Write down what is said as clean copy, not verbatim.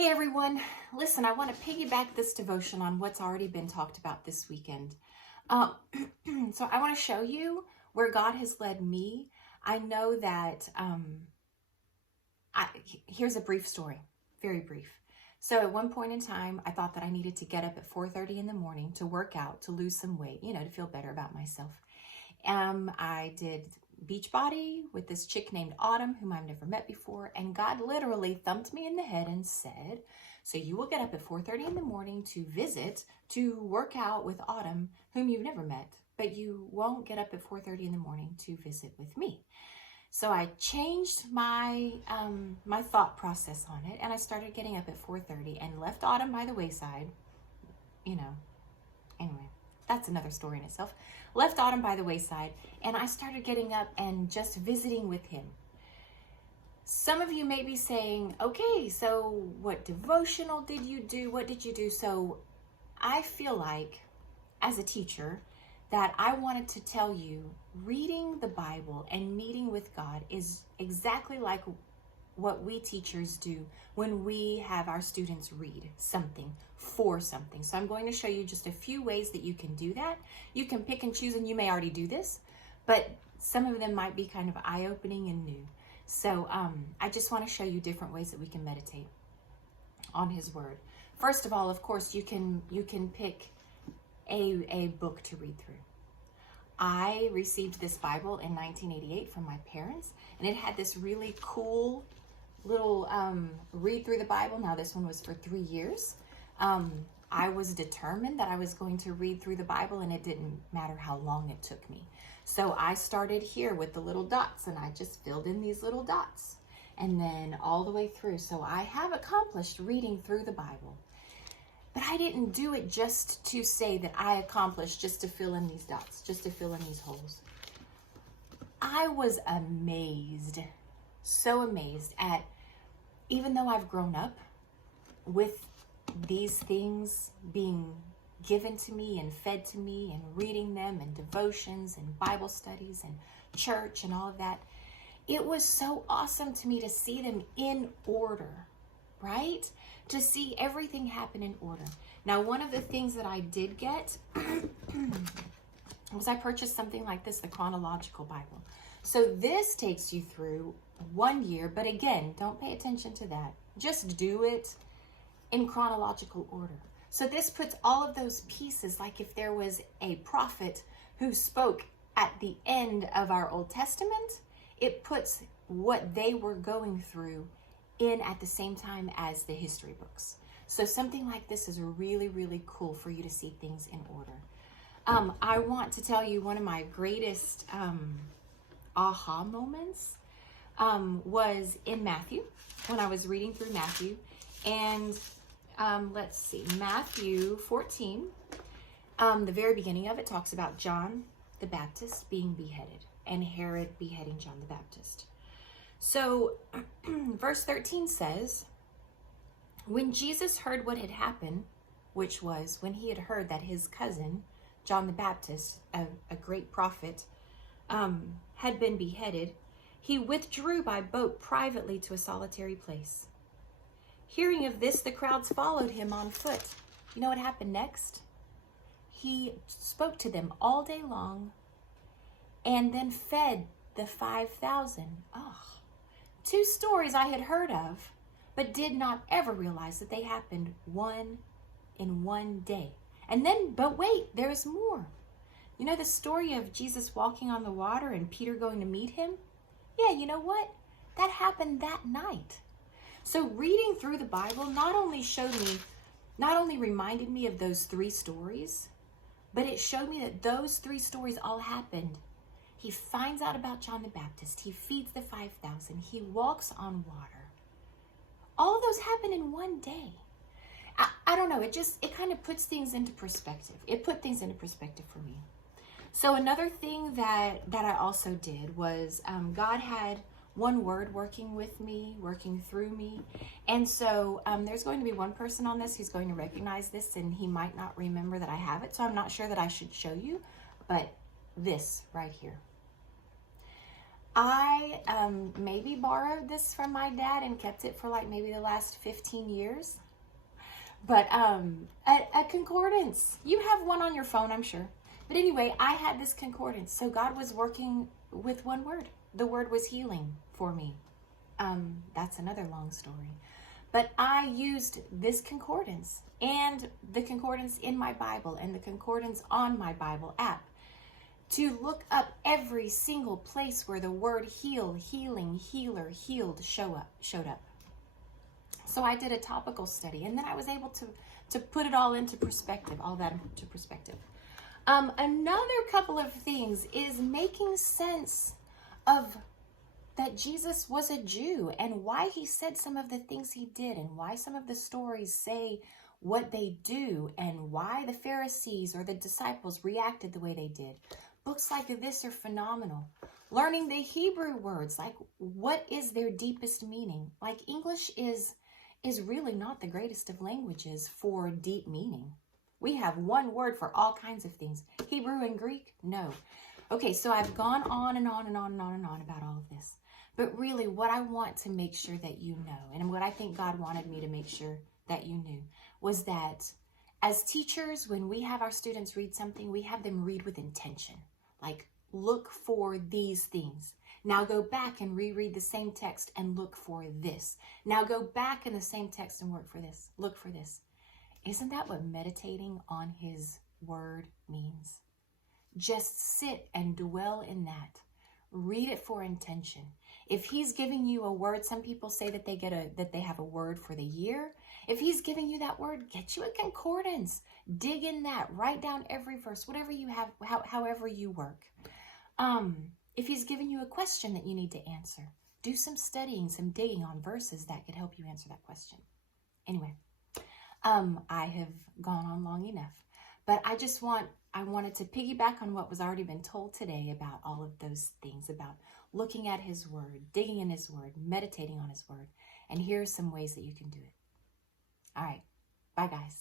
Hey everyone, listen, I want to piggyback this devotion on what's already been talked about this weekend. Um, so I want to show you where God has led me. I know that, here's a brief story, very brief. So at one point in time, I thought that I needed to get up at 4:30 in the morning to work out, to lose some weight, to feel better about myself. I did Beachbody with this chick named Autumn, whom I've never met before, and God literally thumped me in the head and said, so you will get up at 4:30 in the morning to work out with Autumn, whom you've never met, but you won't get up at 4:30 in the morning to visit with me. So I changed my my thought process on it, and I started getting up at 4:30 and left Autumn by the wayside. Anyway, that's another story in itself. Left Autumn by the wayside, and I started getting up and just visiting with him. Some of you may be saying, okay, so what devotional did you do? What did you do? So I feel like, as a teacher, that I wanted to tell you, reading the Bible and meeting with God is exactly like what we teachers do when we have our students read something for something. So I'm going to show you just a few ways that you can do that. You can pick and choose, and you may already do this, but some of them might be kind of eye-opening and new. So I just want to show you different ways that we can meditate on His Word. First of all, of course, you can pick a book to read through. I received this Bible in 1988 from my parents, and it had this really cool little read through the Bible. Now this one was for 3 years. I was determined that I was going to read through the Bible, and it didn't matter how long it took me. So I started here with the little dots, and I just filled in these little dots, and then all the way through. So I have accomplished reading through the Bible, but I didn't do it just to say that I accomplished, just to fill in these dots, just to fill in these holes. I was amazed, so amazed at, even though I've grown up with these things being given to me and fed to me and reading them and devotions and Bible studies and church and all of that, it was so awesome to me to see them in order, right? To see everything happen in order. Now, one of the things that I did get was I purchased something like this, the Chronological Bible. So this takes you through 1 year, but again, don't pay attention to that. Just do it in chronological order. So this puts all of those pieces, like if there was a prophet who spoke at the end of our Old Testament, it puts what they were going through in at the same time as the history books. So something like this is really, really cool for you to see things in order. I want to tell you one of my greatest aha moments was in Matthew, when I was reading through Matthew. And let's see, Matthew 14, the very beginning of it talks about John the Baptist being beheaded and Herod beheading John the Baptist. So verse 13 says, when Jesus heard what had happened, which was when he had heard that his cousin, John the Baptist, a great prophet, had been beheaded, he withdrew by boat privately to a solitary place. Hearing of this, the crowds followed him on foot. You know what happened next? He spoke to them all day long and then fed the 5,000. Oh, 2 stories I had heard of, but did not ever realize that they happened in one day. And then, but wait, there's more. You know the story of Jesus walking on the water and Peter going to meet him? Yeah, you know what? That happened that night. So reading through the Bible not only reminded me of those 3 stories, but it showed me that those 3 stories all happened. He finds out about John the Baptist. He feeds the 5,000. He walks on water. All of those happen in one day. I don't know. It kind of puts things into perspective. It put things into perspective for me. So another thing that I also did was God had one word working with me, working through me. And so there's going to be one person on this who's going to recognize this, and he might not remember that I have it. So I'm not sure that I should show you, but this right here. I maybe borrowed this from my dad and kept it for like maybe the last 15 years. But a concordance. You have one on your phone, I'm sure. But anyway, I had this concordance. So God was working with one word. The word was healing for me. That's another long story. But I used this concordance and the concordance in my Bible and the concordance on my Bible app to look up every single place where the word heal, healing, healer, healed showed up. So I did a topical study, and then I was able to put it all into perspective, all that into perspective. Another couple of things is making sense of that Jesus was a Jew and why he said some of the things he did and why some of the stories say what they do and why the Pharisees or the disciples reacted the way they did. Books like this are phenomenal. Learning the Hebrew words, like what is their deepest meaning? Like English is really not the greatest of languages for deep meaning. We have one word for all kinds of things. Hebrew and Greek, no. Okay, so I've gone on and on and on and on and on about all of this. But really what I want to make sure that you know, and what I think God wanted me to make sure that you knew, was that as teachers, when we have our students read something, we have them read with intention. Like, look for these things. Now go back and reread the same text and look for this. Now go back in the same text and look for this. Isn't that what meditating on his word means? Just sit and dwell in that. Read it for intention. If he's giving you a word, some people say that they have a word for the year. If he's giving you that word, get you a concordance. Dig in that. Write down every verse, whatever you have, however you work. If he's giving you a question that you need to answer, do some studying, some digging on verses that could help you answer that question. Anyway, I have gone on long enough, but I wanted to piggyback on what was already been told today about all of those things, about looking at his word, digging in his word, meditating on his word. And here are some ways that you can do it. All right. Bye, guys.